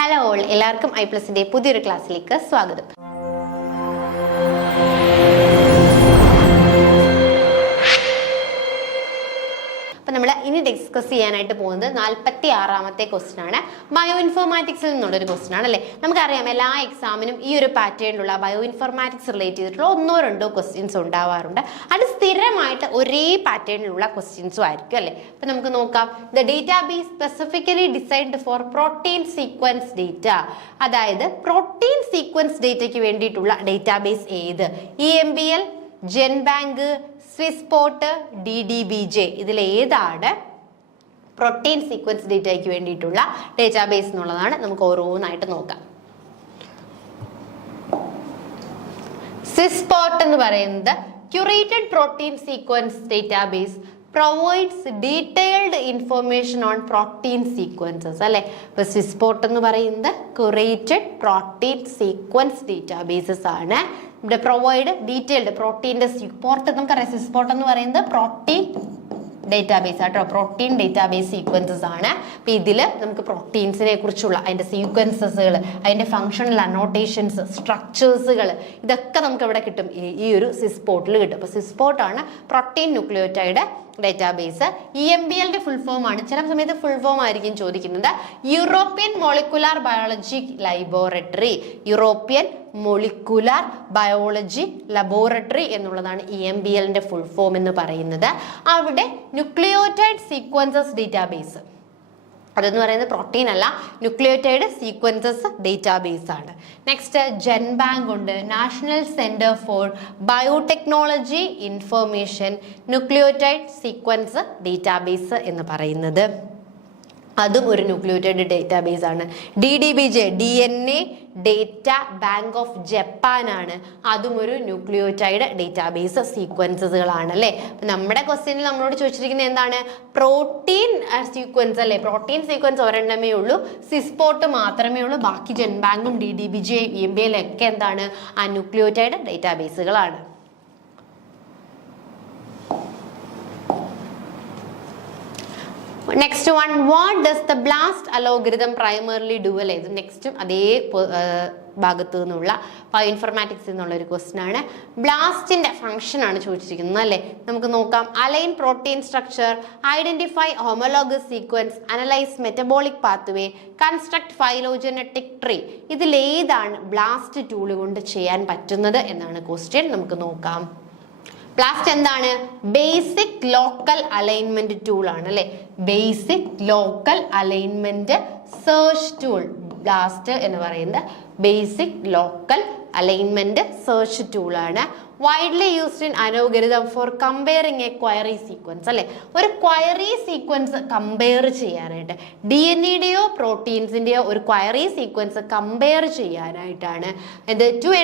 Hello all, എല്ലാവർക്കും ഐ+ന്റെ പുതിയൊരു ക്ലാസ്സിലേക്ക് സ്വാഗതം. നമ്മൾ ഇനി ഡിസ്കസ് ചെയ്യാനായിട്ട് പോകുന്നത് 46ാമത്തെ ക്വസ്റ്റ്യൻ ആണ്. ബയോ ഇൻഫോർമാറ്റിക്സിൽ നിന്നുള്ളൊരു ക്വസ്റ്റ്യൻ ആണ് അല്ലേ. നമുക്കറിയാം എല്ലാ എക്സാമിനും ഈ ഒരു പാറ്റേണിലുള്ള ബയോ ഇൻഫോർമാറ്റിക്സ് റിലേറ്റ് ചെയ്തിട്ടുള്ള 1-2 ക്വസ്റ്റ്യൻസ് ഉണ്ടാവാറുണ്ട്. അത് സ്ഥിരമായിട്ട് ഒരേ പാറ്റേണിലുള്ള ക്വസ്റ്റ്യൻസും ആയിരിക്കും അല്ലേ. അപ്പൊ നമുക്ക് നോക്കാം. The database specifically designed for protein sequence data, അതായത് പ്രോട്ടീൻ സീക്വൻസ് ഡേറ്റയ്ക്ക് വേണ്ടിയിട്ടുള്ള ഡേറ്റാബേസ് ഏത്? EMBL, ജെൻബാങ്ക്, സ്വിസ്പോട്ട്, DDBJ, ഇതിലേതാണ് പ്രോട്ടീൻ സീക്വൻസ് ഡേറ്റയ്ക്ക് വേണ്ടിയിട്ടുള്ള ഡേറ്റാബേസ് എന്നുള്ളതാണ്. നമുക്ക് ഓരോന്നായിട്ട് നോക്കാം. സ്വിസ്പോട്ട് എന്ന് പറയുന്നത് curated protein sequence database provides detailed information on protein sequences അല്ലെ. ഇപ്പൊ സ്വിസ്പോട്ട് എന്ന് പറയുന്നത് ക്യൂറേറ്റഡ് പ്രോട്ടീൻ സീക്വൻസ് ഡേറ്റാബേസസ് ആണ്. ഇവിടെ പ്രൊവൈഡ് ഡീറ്റെയിൽഡ് പ്രോട്ടീൻ്റെ പോർട്ട്, നമുക്കറിയാം സ്വിസ്പോട്ട് എന്ന് പറയുന്നത് പ്രോട്ടീൻ ഡേറ്റാബേസ് ആട്ടോ, പ്രോട്ടീൻ ഡേറ്റാബേസ് സീക്വൻസസ് ആണ്. അപ്പൊ ഇതിൽ നമുക്ക് പ്രോട്ടീൻസിനെ കുറിച്ചുള്ള അതിന്റെ സീക്വൻസസുകൾ, അതിന്റെ ഫങ്ഷണൽ അനോട്ടേഷൻസ്, സ്ട്രക്ചേഴ്സുകൾ, ഇതൊക്കെ നമുക്ക് ഇവിടെ കിട്ടും, ഈ ഒരു സ്വിസ്പോട്ടിൽ കിട്ടും. അപ്പൊ സ്വിസ്പോട്ടാണ് protein nucleotide database. EMBL full form ആണ്, ചില സമയത്ത് ഫുൾ ഫോം ആയിരിക്കും ചോദിക്കുന്നത്. European molecular biology laboratory, European molecular biology laboratory എന്നുള്ളതാണ് EMBL ഫുൾ ഫോം എന്ന് പറയുന്നത്. അവിടെ ന്യൂക്ലിയോറ്റൈഡ് സീക്വൻസസ് ഡേറ്റാബേസ്, അതെന്ന് പറയുന്നത് പ്രോട്ടീൻ അല്ല, ന്യൂക്ലിയോറ്റൈഡ് സീക്വൻസസ് ഡേറ്റാബേസ് ആണ്. നെക്സ്റ്റ് ജെൻബാങ്ക് ഉണ്ട്, national centre for biotechnology information nucleotide sequence database എന്ന് പറയുന്നത്, അതും ഒരു ന്യൂക്ലിയോറ്റൈഡ് ഡേറ്റാബേസ് ആണ്. DDBJ, DNA data bank of Japan ആണ്, അതും ഒരു ന്യൂക്ലിയോറ്റൈഡ് ഡേറ്റാബേസ് സീക്വൻസസുകളാണ് അല്ലേ. നമ്മുടെ ക്വസ്റ്റ്യനിൽ നമ്മളോട് ചോദിച്ചിരിക്കുന്നത് എന്താണ്? പ്രോട്ടീൻ സീക്വൻസ് അല്ലേ. പ്രോട്ടീൻ സീക്വൻസ് ഒരെണ്ണമേ ഉള്ളൂ, സ്വിസ്പോട്ട് മാത്രമേ ഉള്ളൂ. ബാക്കി ജെൻബാങ്കും DDBJ, EMBL ഒക്കെ എന്താണ്? ആ ന്യൂക്ലിയോറ്റൈഡ് ഡേറ്റാബേസുകളാണ്. Next one, what does the blast algorithm primarily do അല്ലേ. ഇത് നെക്സ്റ്റും അതേ ഭാഗത്തു നിന്നുള്ള ബയോ ഇൻഫർമാറ്റിക്സ് എന്നുള്ള ഒരു ക്വസ്റ്റ്യൻ ആണ്. ബ്ലാസ്റ്റിന്റെ ഫംഗ്ഷൻ ആണ് ചോദിച്ചിരിക്കുന്നത് അല്ലേ. നമുക്ക് നോക്കാം. Align protein structure, identify homologous sequence, analyse metabolic pathway, construct phylogenetic tree. ഇതിലേതാണ് ബ്ലാസ്റ്റ് ടൂൾ കൊണ്ട് ചെയ്യാൻ പറ്റുന്നത് എന്നാണ് ക്വസ്റ്റ്യൻ. നമുക്ക് നോക്കാം. ബ്ലാസ്റ്റ് എന്താണ്? ബേസിക് ലോക്കൽ അലൈൻമെന്റ് ടൂൾ ആണ് അല്ലെ. Basic local alignment search tool. Blast എന്ന് പറയുന്നത് basic local alignment search tool ആണ്. Widely used in algorithm for comparing a query sequence അല്ലെ. ഒരു ക്വയറി സീക്വൻസ് കമ്പയർ ചെയ്യാനായിട്ട്, DNA-യുടെയോ പ്രോട്ടീൻസിന്റെയോ ഒരു ക്വയറി സീക്വൻസ് കമ്പയർ ചെയ്യാനായിട്ടാണ് ഇത് to a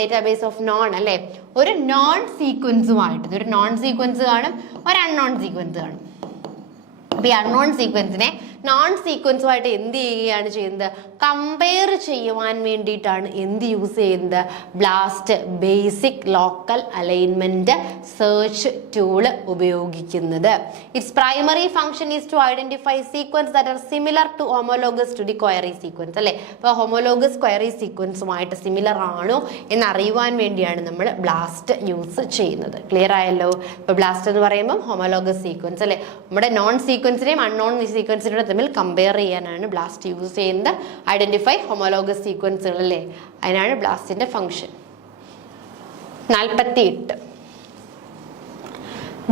database of known അല്ലെ. ഒരു നോൺ സീക്വൻസുമായിട്ട്, ഒരു നോൺ സീക്വൻസ് കാണും, ഒരു അൺനോൺ സീക്വൻസ് കാണും. അപ്പൊ ഈ അൺനോൺ സീക്വൻസിനെ നോൺ സീക്വൻസുമായിട്ട് എന്ത് ചെയ്യുകയാണ് ചെയ്യുന്നത്? കമ്പയർ ചെയ്യുവാൻ വേണ്ടിയിട്ടാണ് എന്ത് യൂസ് ചെയ്യുന്നത്? Blast basic local alignment search tool ഉപയോഗിക്കുന്നത്. It's primary function is to identify sequence that are similar to homologous to the query sequence അല്ലെ. അപ്പൊ ഹോമോലോഗസ് ക്വയറി സീക്വൻസുമായിട്ട് സിമിലർ ആണോ എന്ന് അറിയുവാൻ വേണ്ടിയാണ് നമ്മൾ ബ്ലാസ്റ്റ് യൂസ് ചെയ്യുന്നത്. ക്ലിയർ ആയല്ലോ. ഇപ്പൊ ബ്ലാസ്റ്റ് എന്ന് പറയുമ്പോൾ ഹോമോലോഗസ് സീക്വൻസ് അല്ലെ. നമ്മുടെ നോൺ സീക്വൻസിനെയും അൺനോൺ സീക്വൻസിനെയും തമ്മിൽ കമ്പയർ ചെയ്യാനാണ് ബ്ലാസ്റ്റ് യൂസ് ചെയ്യുന്നത്. ഐഡന്റിഫൈ ഹോമോലോഗസ് സീക്വൻസുകൾ അല്ലേ, അതിനാണ് ബ്ലാസ്റ്റിന്റെ function. 48,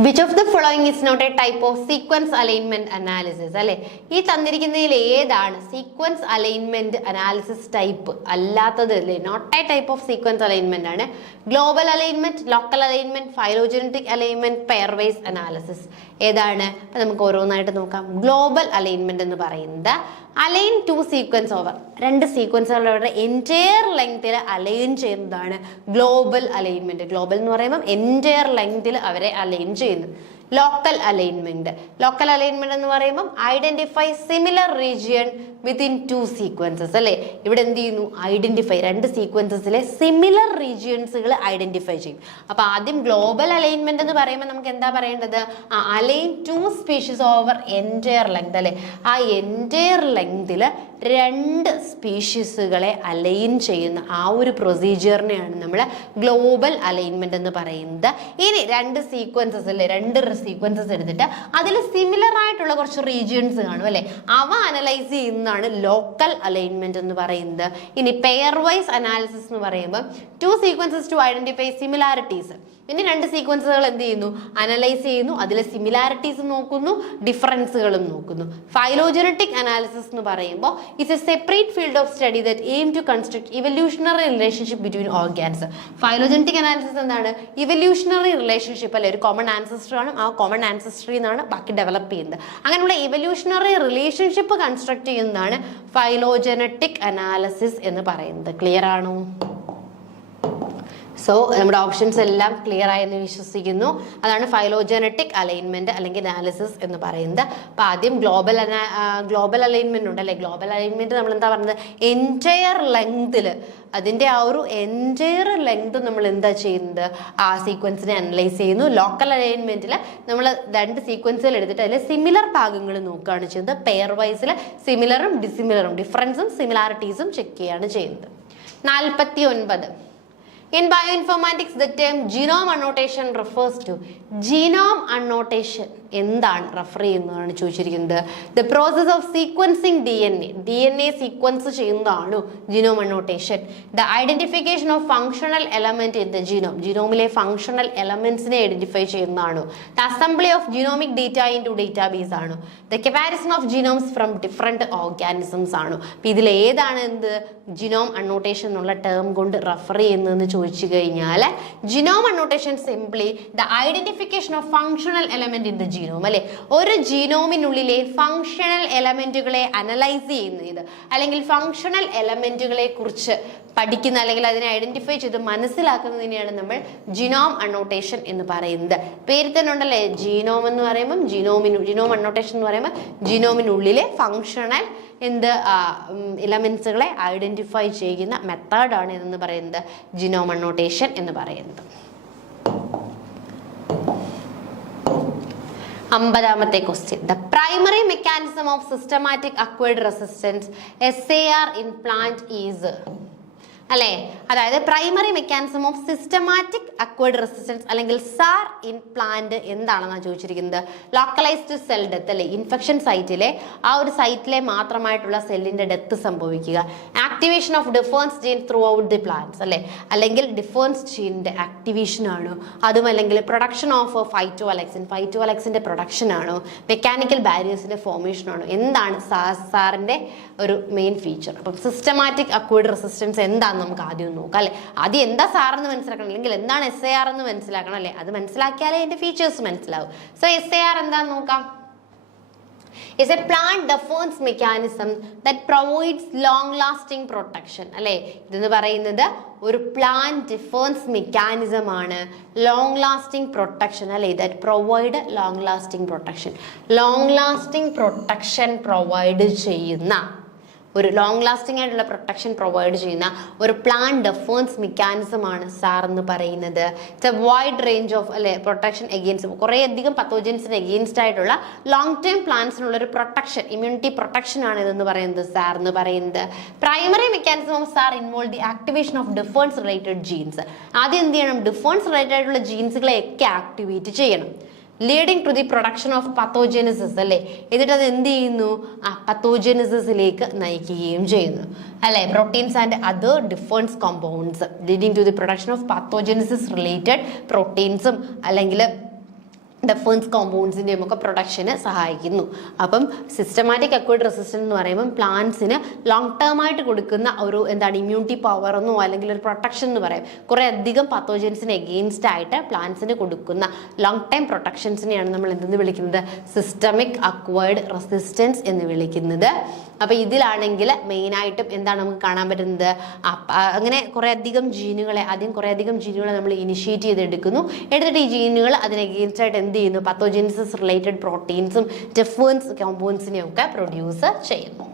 which of the following is not a type of sequence alignment analysis അല്ലെ. ഈ തന്നിരിക്കുന്നതിൽ ഏതാണ് സീക്വൻസ് അലൈൻമെന്റ് അനാലിസിസ് ടൈപ്പ് അല്ലാത്തത് അല്ലേ? Not a type of sequence alignment ആണ്. Global alignment, local alignment, phylogenetic alignment, pairwise analysis. ഏതാണ്? അപ്പൊ നമുക്ക് ഓരോന്നായിട്ട് നോക്കാം. ഗ്ലോബൽ അലൈൻമെന്റ് എന്ന് പറയുന്നത് അലൈൻ ടു സീക്വൻസ് ഓവർ, രണ്ട് സീക്വൻസുകളുടെ എൻറ്റയർ ലെങ്ത്തിൽ അലൈൻ ചെയ്യുന്നതാണ് ഗ്ലോബൽ അലൈൻമെന്റ്. ഗ്ലോബൽ എന്ന് പറയുമ്പോൾ എൻറ്റയർ ലെങ്ത്തിൽ അവരെ അലൈൻ ചെയ്യുന്നു. ലോക്കൽ അലൈൻമെന്റ്, ലോക്കൽ അലൈൻമെന്റ് എന്ന് പറയുമ്പോൾ identify similar region within two sequences അല്ലേ. ഇവിടെ എന്ത് ചെയ്യുന്നു? ഐഡന്റിഫൈ, രണ്ട് സീക്വൻസസിലെ സിമിലർ റീജിയൻസുകൾ ഐഡന്റിഫൈ ചെയ്യും. അപ്പൊ ആദ്യം ഗ്ലോബൽ അലൈൻമെന്റ് എന്ന് പറയുമ്പോൾ നമുക്ക് എന്താ പറയേണ്ടത്? Align two species over entire length അല്ലെ. ആ എൻറ്റയർ ലെങ്തിൽ രണ്ട് സ്പീഷീസുകളെ അലൈൻ ചെയ്യുന്ന ആ ഒരു പ്രൊസീജിയറിനെയാണ് നമ്മൾ ഗ്ലോബൽ അലൈൻമെന്റ് എന്ന് പറയുന്നത്. ഇനി രണ്ട് സീക്വൻസസ് അല്ലേ, രണ്ട് സീക്വൻസസ് എടുത്തിട്ട് അതിൽ സിമിലർ ആയിട്ടുള്ള കുറച്ച് റീജിയൻസ് കാണും അല്ലെ, അവ അനലൈസ് ചെയ്യുന്നതാണ് ലോക്കൽ അലൈൻമെന്റ് എന്ന് പറയുന്നത്. ഇനി പെയർ വൈസ് അനാലിസിസ് എന്ന് പറയുമ്പോൾ two sequences to identify similarities. പിന്നെ രണ്ട് സീക്വൻസുകൾ എന്ത് ചെയ്യുന്നു, അനലൈസ് ചെയ്യുന്നു, അതിലെ സിമിലാരിറ്റീസ് നോക്കുന്നു, ഡിഫറൻസുകളും നോക്കുന്നു. ഫൈലോജനറ്റിക് അനാലിസിസ് എന്ന് പറയുമ്പോൾ it's a separate field of study that aim to construct evolutionary relationship between organs. Phylogenetic analysis എന്താണ്, ഇവല്യൂഷണറി റിലേഷൻഷിപ്പ് അല്ലെ, ഒരു കോമൺ ആൻസസ്റ്റർ ആണ്, ആ കോമൺ ആൻസസ്റ്ററിൽ നിന്നാണ് ബാക്കി ഡെവലപ്പ് ചെയ്യുന്നത്. അങ്ങനെയുള്ള ഇവല്യൂഷണറി റിലേഷൻഷിപ്പ് കൺസ്ട്രക്ട് ചെയ്യുന്നതാണ് ഫൈലോജനറ്റിക് അനാലിസിസ് എന്ന് പറയുന്നത്. ക്ലിയർ ആണോ? സോ നമ്മുടെ ഓപ്ഷൻസ് എല്ലാം ക്ലിയർ ആയെന്ന് വിശ്വസിക്കുന്നു. അതാണ് ഫൈലോജനറ്റിക് അലൈൻമെന്റ് അല്ലെങ്കിൽ അനാലിസിസ് എന്ന് പറയുന്നത്. അപ്പോൾ ആദ്യം ഗ്ലോബൽ അലൈൻമെന്റ് ഉണ്ടല്ലേ, ഗ്ലോബൽ അലൈൻമെന്റ് നമ്മൾ എന്താ പറയുന്നത്, എൻറ്റയർ ലെങ്തിൽ, അതിൻ്റെ ആ ഒരു എൻറ്റയർ ലെങ്ത് നമ്മൾ എന്താ ചെയ്യുന്നത്, ആ സീക്വൻസിനെ അനലൈസ് ചെയ്യുന്നു. ലോക്കൽ അലൈൻമെന്റിൽ നമ്മൾ രണ്ട് സീക്വൻസുകൾ എടുത്തിട്ട് അതിൽ സിമിലർ ഭാഗങ്ങൾ നോക്കുകയാണ് ചെയ്യുന്നത്. പെയർ വൈസിൽ സിമിലറും ഡിസിമിലറും ഡിഫറൻസും സിമിലാരിറ്റീസും ചെക്ക് ചെയ്യുകയാണ് ചെയ്യുന്നത്. 49. In bioinformatics, the term genome annotation refers to genome annotation എന്താണ് റെഫർ ചെയ്യുന്നതാണ് ചോദിച്ചിരിക്കുന്നത്. The process of sequencing DNA sequence ചെയ്യുന്നതാണ് genome annotation. The identification of functional element in the genome, ജീനോമിലെ ഫങ്ഷണൽ എലമെന്റ്സിനെ ഐഡന്റിഫൈ ചെയ്യുന്നതാണ്. The assembly of genomic data into database ആണ്. The comparison of genomes from different organisms ആണ്. അപ്പൊ ഇതിൽ ഏതാണ് എന്ത് ജിനോം അനോട്ടേഷൻ എന്നുള്ള ടേം കൊണ്ട് റെഫർ ചെയ്യുന്നതെന്ന് ചോദിച്ചു കഴിഞ്ഞാൽ genome annotation simply the identification of functional element in the genome അല്ലെ, ഒരു ജീനോമിനുള്ളിലെ ഫങ്ഷണൽ എലമെന്റുകളെ അനലൈസ് ചെയ്യുന്നത് അല്ലെങ്കിൽ ഫങ്ഷണൽ എലമെന്റുകളെ കുറിച്ച് പഠിക്കുന്ന അല്ലെങ്കിൽ അതിനെ ഐഡന്റിഫൈ ചെയ്ത് മനസ്സിലാക്കുന്നതിനെയാണ് നമ്മൾ ജിനോം അനോട്ടേഷൻ എന്ന് പറയുന്നത്. പേര് തന്നെ ഉണ്ടല്ലേ, ജീനോം എന്ന് പറയുമ്പോൾ ജിനോം അനോട്ടേഷൻ എന്ന് പറയുമ്പോൾ ജീനോമിനുള്ളിലെ ഫങ്ഷണൽ എലമെന്റ്സുകളെ ഐഡന്റിഫൈ ചെയ്യുന്ന മെത്തേഡാണ് ഇതെന്ന് പറയുന്നത് ജിനോം അനോട്ടേഷൻ എന്ന് പറയുന്നത്. 50ാമത്തെ question. The primary mechanism of systematic acquired resistance SAR in plant is അല്ലെ, അതായത് primary mechanism of systematic acquired resistance അല്ലെങ്കിൽ SAR ഇൻ പ്ലാന്റ് എന്താണെന്നാണ് ചോദിച്ചിരിക്കുന്നത്. ലോക്കലൈസ്ഡ് സെൽ ഡെത്ത് അല്ലെ, ഇൻഫെക്ഷൻ സൈറ്റിലെ ആ ഒരു സൈറ്റിലെ മാത്രമായിട്ടുള്ള സെല്ലിന്റെ ഡെത്ത് സംഭവിക്കുക. Activation of defence gene throughout the plants അല്ലെ, അല്ലെങ്കിൽ ഡിഫേൺസ് ജീനിന്റെ ആക്ടിവേഷൻ ആണോ, അതും അല്ലെങ്കിൽ പ്രൊഡക്ഷൻ ഓഫ് ഫൈറ്റോഅലക്സിന്റെ പ്രൊഡക്ഷൻ ആണോ, മെക്കാനിക്കൽ ബാരിയേഴ്സിന്റെ ഫോർമേഷൻ ആണോ, എന്താണ് സാറിന്റെ ഒരു മെയിൻ ഫീച്ചർ. അപ്പം സിസ്റ്റമാറ്റിക് അക്വയർഡ് റെസിസ്റ്റൻസ് എന്താണെന്ന് നമുക്ക് ആദ്യം നോക്കാം അല്ലെ. ആദ്യം എന്താ SAR എന്ന് മനസ്സിലാക്കണം, അല്ലെങ്കിൽ എന്താണ് SAR എന്ന് മനസ്സിലാക്കണം അല്ലെ. അത് മനസ്സിലാക്കിയാലേ അതിന്റെ ഫീച്ചേഴ്സ് മനസ്സിലാവും. സോ SAR എന്താന്ന് നോക്കാം. is a plant defense mechanism that provides long lasting protection അല്ലെ. ഇതെന്ന് പറയുന്നത് ഒരു പ്ലാന്റ് ഡിഫൻസ് മെക്കാനിസം ആണ്, ലോങ് ലാസ്റ്റിംഗ് പ്രൊട്ടക്ഷൻ അല്ലെ, that provide long lasting protection provide ചെയ്യുന്ന ഒരു ലോങ് ലാസ്റ്റിംഗ് ആയിട്ടുള്ള പ്രൊട്ടക്ഷൻ പ്രൊവൈഡ് ചെയ്യുന്ന ഒരു പ്ലാന്റ് ഡിഫൻസ് മെക്കാനിസം ആണ് SAR എന്ന് പറയുന്നത്. It's A wide range of അല്ലെ പ്രൊട്ടക്ഷൻ എഗെയിൻസ്റ്റ് കുറേ അധികം പത്തോജൻസിന് എഗെയിൻസ്റ്റ് ആയിട്ടുള്ള ലോങ് ടേം പ്ലാന്റ്സിനുള്ള ഒരു പ്രൊട്ടക്ഷൻ, ഇമ്മ്യൂണിറ്റി പ്രൊട്ടക്ഷൻ ആണ് ഇതെന്ന് പറയുന്നത് SAR എന്ന് പറയുന്നത്. Primary mechanism of SAR involve the activation of defence related genes. ആദ്യം എന്ത് ചെയ്യണം, ഡിഫൻസ് റിലേറ്റഡ് ആയിട്ടുള്ള ജീൻസുകളെ ഒക്കെ ആക്ടിവേറ്റ് ചെയ്യണം. Leading to the production of pathogenesis അല്ലെ, എന്നിട്ട് അത് എന്ത് ചെയ്യുന്നു, ആ പത്തോജെനിസിസിലേക്ക് നയിക്കുകയും ചെയ്യുന്നു അല്ലെ. Proteins and other defence compounds leading to the production of pathogenesis related പ്രോട്ടീൻസും അല്ലെങ്കിൽ ഡിഫൻസ് കോമ്പൗണ്ട്സിൻ്റെയും ഒക്കെ പ്രൊഡക്ഷന് സഹായിക്കുന്നു. അപ്പം സിസ്റ്റമാറ്റിക് അക്വയർഡ് റെസിസ്റ്റൻസ് എന്ന് പറയുമ്പം പ്ലാന്റ്സിന് ലോങ് ടേം ആയിട്ട് കൊടുക്കുന്ന ഒരു എന്താണ് ഇമ്മ്യൂണിറ്റി പവർ എന്നോ അല്ലെങ്കിൽ ഒരു പ്രൊട്ടക്ഷൻ എന്ന് പറയും. കുറേ അധികം പത്തോജൻസിന് എഗെയിൻസ്റ്റ് ആയിട്ട് പ്ലാന്റ്സിന് കൊടുക്കുന്ന ലോങ് ടൈം പ്രൊട്ടക്ഷൻസിനെയാണ് നമ്മൾ എന്തെന്ന് വിളിക്കുന്നത്, സിസ്റ്റമിക് അക്വയർഡ് റെസിസ്റ്റൻസ് എന്ന് വിളിക്കുന്നത്. അപ്പോൾ ഇതിലാണെങ്കിൽ മെയിനായിട്ടും എന്താണ് നമുക്ക് കാണാൻ പറ്റുന്നത്, അങ്ങനെ കുറേ അധികം ജീനുകളെ നമ്മൾ ഇനിഷ്യേറ്റ് ചെയ്തെടുക്കുന്നു. എടുത്തിട്ട് ഈ ജീനുകൾ അതിന് എഗെയിൻസ്റ്റ് ആയിട്ട് എന്ത് ചെയ്യുന്നു, പത്തോജെനിസിസ് റിലേറ്റഡ് പ്രോട്ടീൻസും ഡിഫൻസ് കോമ്പൗണ്ട്സിനെയും ഒക്കെ പ്രൊഡ്യൂസ് ചെയ്യുന്നു.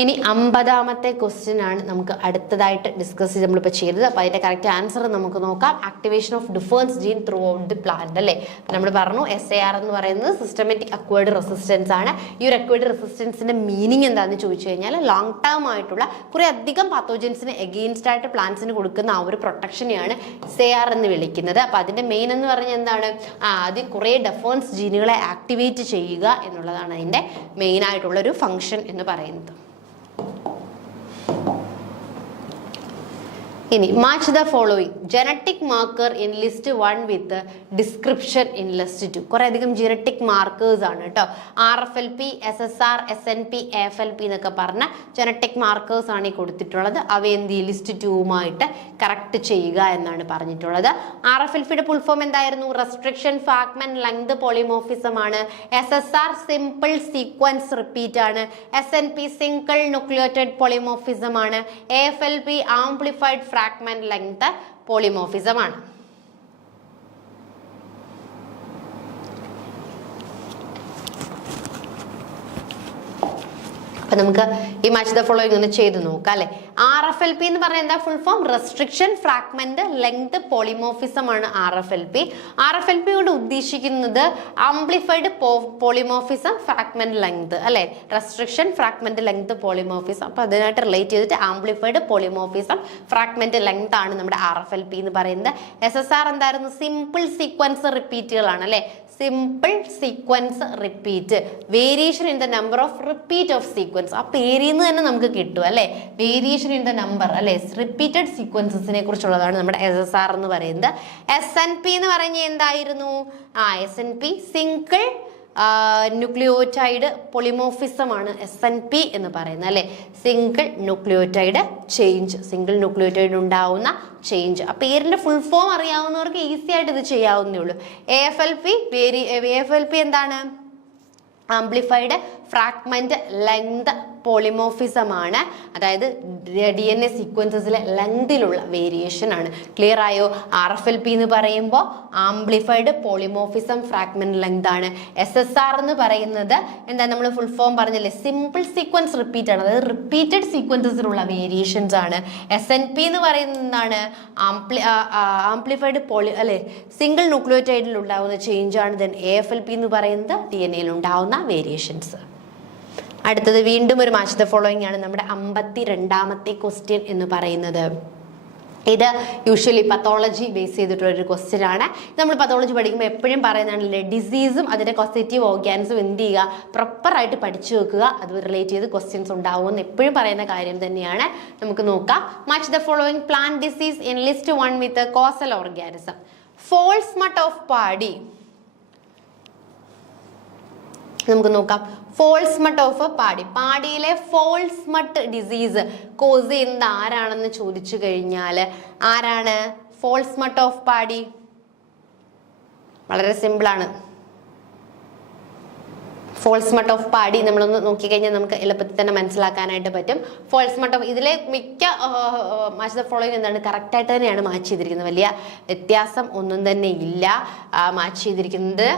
ഇനി 50ാമത്തെ ക്വസ്റ്റ്യൻ ആണ് നമുക്ക് അടുത്തതായിട്ട് ഡിസ്കസ് ചെയ്ത് നമ്മളിപ്പോൾ ചെയ്തത്. അപ്പോൾ അതിന്റെ കറക്റ്റ് ആൻസർ നമുക്ക് നോക്കാം. Activation of defence gene throughout the plant അല്ലേ. നമ്മൾ പറഞ്ഞു SAR എന്ന് പറയുന്നത് സിസ്റ്റമാറ്റിക് അക്വേർഡ് റെസിസ്റ്റൻസ് ആണ്. ഈ ഒരു അക്വേർഡ് റെസിസ്റ്റൻസിന്റെ മീനിങ് എന്താണെന്ന് ചോദിച്ചു കഴിഞ്ഞാൽ ലോങ് ടേം ആയിട്ടുള്ള കുറേ അധികം പാത്തോജൻസിന് എഗെയിൻസ്റ്റ് ആയിട്ട് പ്ലാന്റ്സിന് കൊടുക്കുന്ന ആ ഒരു പ്രൊട്ടക്ഷനെയാണ് SAR എന്ന് വിളിക്കുന്നത്. അപ്പോൾ അതിന്റെ മെയിൻ എന്ന് പറഞ്ഞാൽ എന്താണ്, ആദ്യം കുറേ ഡിഫേൺസ് ജീനുകളെ ആക്ടിവേറ്റ് ചെയ്യുക എന്നുള്ളതാണ് അതിന്റെ മെയിൻ ആയിട്ടുള്ള ഒരു ഫംഗ്ഷൻ എന്ന് പറയുന്നത്. ഇനി match the following genetic marker in list 1 with description in list 2. കുറേ അധികം ജനറ്റിക് മാർക്കേഴ്സ് ആണ് കേട്ടോ. RFLP, SSR, SNP, AFLP എന്നൊക്കെ പറഞ്ഞ ജനറ്റിക് മാർക്കേഴ്സ് ആണ് ഈ കൊടുത്തിട്ടുള്ളത്. അവ എന്ത് ലിസ്റ്റ് 2വുമായിട്ട് കറക്റ്റ് ചെയ്യുക എന്നാണ് പറഞ്ഞിട്ടുള്ളത്. RFLPയുടെ ഫുൾ ഫോം എന്തായിരുന്നു? റെസ്ട്രിക്ഷൻ ഫ്രാഗ്മെന്റ് ലെങ്ത് പോളിമോർഫിസം ആണ്. SSR സിമ്പിൾ സീക്വൻസ് റിപ്പീറ്റ് ആണ്. SNP സിംഗിൾ ന്യൂക്ലിയോറ്റൈഡ് പോളിമോർഫിസം ആണ്. AFLP amplified fragment length polymorphism ആണ്. അപ്പൊ നമുക്ക് ഈ മാച്ച് ദ ഫോളോയിങ് ഒന്ന് ചെയ്ത് നോക്കാം അല്ലെ. RFLP എന്ന് പറഞ്ഞാൽ എന്താ full form? Restriction fragment length polymorphism ആണ് RFLP കൊണ്ട് ഉദ്ദേശിക്കുന്നത് ആംപ്ലിഫൈഡ് പോളിമോർഫിസം ഫ്രാഗ്മെന്റ് ലെങ്ത് അല്ലെ. Restriction fragment length polymorphism. അപ്പൊ അതിനായിട്ട് റിലേറ്റ് ചെയ്തിട്ട് ആംപ്ലിഫൈഡ് പോളിമോർഫിസം ഫ്രാഗ്മെന്റ് ലെങ്ത് ആണ് നമ്മുടെ RFLP എന്ന് പറയുന്നത്. SSR എന്തായിരുന്നു? സിമ്പിൾ സീക്വൻസ് റിപ്പീറ്റുകളാണ് അല്ലെ. Simple sequence repeat, variation in the number of repeat of sequence. ആ പേരിൽ നിന്ന് തന്നെ നമുക്ക് കിട്ടും അല്ലെ. വേരിയേഷൻ ഇൻ ദ നമ്പർ അല്ലെ, റിപ്പീറ്റഡ് സീക്വൻസസിനെ കുറിച്ചുള്ളതാണ് നമ്മുടെ SSR എന്ന് പറയുന്നത്. SNP എന്ന് പറഞ്ഞാൽ എന്തായിരുന്നു? SNP സിംഗിൾ ന്യൂക്ലിയോറ്റൈഡ് പൊളിമോർഫിസം ആണ് SNP എന്ന് പറയുന്നത് അല്ലെ. Single nucleotide change, single nucleotide ഉണ്ടാവുന്ന ചേഞ്ച്. ആ പേരിന്റെ ഫുൾ ഫോം അറിയാവുന്നവർക്ക് ഈസി ആയിട്ട് ഇത് ചെയ്യാവുന്നേ ഉള്ളൂ. AFLP എന്താണ്? ആംപ്ലിഫൈഡ് ഫ്രാഗ്മെന്റ് ലെങ്ത് പോളിമോർഫിസം ആണ്. അതായത് DNA സീക്വൻസസിലെ ലെങ്തിലുള്ള വേരിയേഷൻ ആണ്. ക്ലിയർ ആയോ? RFLP എന്ന് പറയുമ്പോൾ ആംപ്ലിഫൈഡ് പോളിമോർഫിസം ഫ്രാഗ്മെന്റ് ലെങ്ത് ആണ്. SSR എന്ന് പറയുന്നത് എന്താ, നമ്മൾ ഫുൾ ഫോം പറഞ്ഞല്ലേ, സിമ്പിൾ സീക്വൻസ് റിപ്പീറ്റ് ആണ്. അതായത് റിപ്പീറ്റഡ് സീക്വൻസസിലുള്ള വേരിയേഷൻസ് ആണ്. SNP എന്ന് പറയുന്നത് എന്താണ്? ആംപ്ലിഫൈഡ് അല്ലെ, സിംഗിൾ ന്യൂക്ലിയോറ്റൈഡിൽ ഉണ്ടാവുന്ന ചേഞ്ച് ആണ്. ദെൻ AFLP എന്ന് പറയുന്നത് DNA ഉണ്ടാവുന്ന വേരിയേഷൻസ്. അടുത്തത് വീണ്ടും ഒരു മാച്ച് ദ ഫോളോയിങ് ആണ് നമ്മുടെ 52ാമത്തെ ക്വസ്റ്റ്യൻ എന്ന് പറയുന്നത്. ഇത് യൂഷ്വലി പത്തോളജി ബേസ് ചെയ്തിട്ടുള്ള ഒരു ക്വസ്റ്റ്യൻ ആണ്. നമ്മൾ പത്തോളജി പഠിക്കുമ്പോൾ എപ്പോഴും പറയുന്നതാണല്ലേ, ഡിസീസും അതിന്റെ കോസറ്റീവ് ഓർഗാൻസും എന്ത് ചെയ്യുക, പ്രോപ്പറായിട്ട് പഠിച്ചു വെക്കുക. അത് റിലേറ്റ് ചെയ്ത് ക്വസ്റ്റ്യൻസ് ഉണ്ടാവുമെന്ന് എപ്പോഴും പറയുന്ന കാര്യം തന്നെയാണ്. നമുക്ക് നോക്കാം. Match the following plant disease in list 1 with causal organism. False smut of paddy. നമുക്ക് നോക്കാം. ഫോൾസ് മട്ട് ഓഫ് പാഡി, പാഡിയിലെ ഫോൾസ് മട്ട് ഡിസീസ് കോസ് ചെയ്യുന്നത് ആരാണെന്ന് ചോദിച്ചു കഴിഞ്ഞാൽ ആരാണ് ഫോൾസ് മട്ട് ഓഫ് പാഡി? വളരെ സിമ്പിളാണ്. ഫോൾസ് മട്ട് ഓഫ് പാഡി നമ്മളൊന്ന് നോക്കിക്കഴിഞ്ഞാൽ നമുക്ക് എളുപ്പത്തിൽ തന്നെ മനസ്സിലാക്കാനായിട്ട് പറ്റും. ഫോൾസ് മട്ട് ഓഫ് ഇതിലെ മിക്ക മാച്ച് ദ ഫോളോയിങ് എന്താണ്, കറക്റ്റായിട്ട് തന്നെയാണ് മാച്ച് ചെയ്തിരിക്കുന്നത്. വലിയ വ്യത്യാസം ഒന്നും തന്നെ ഇല്ല. മാച്ച് ചെയ്തിരിക്കുന്നത്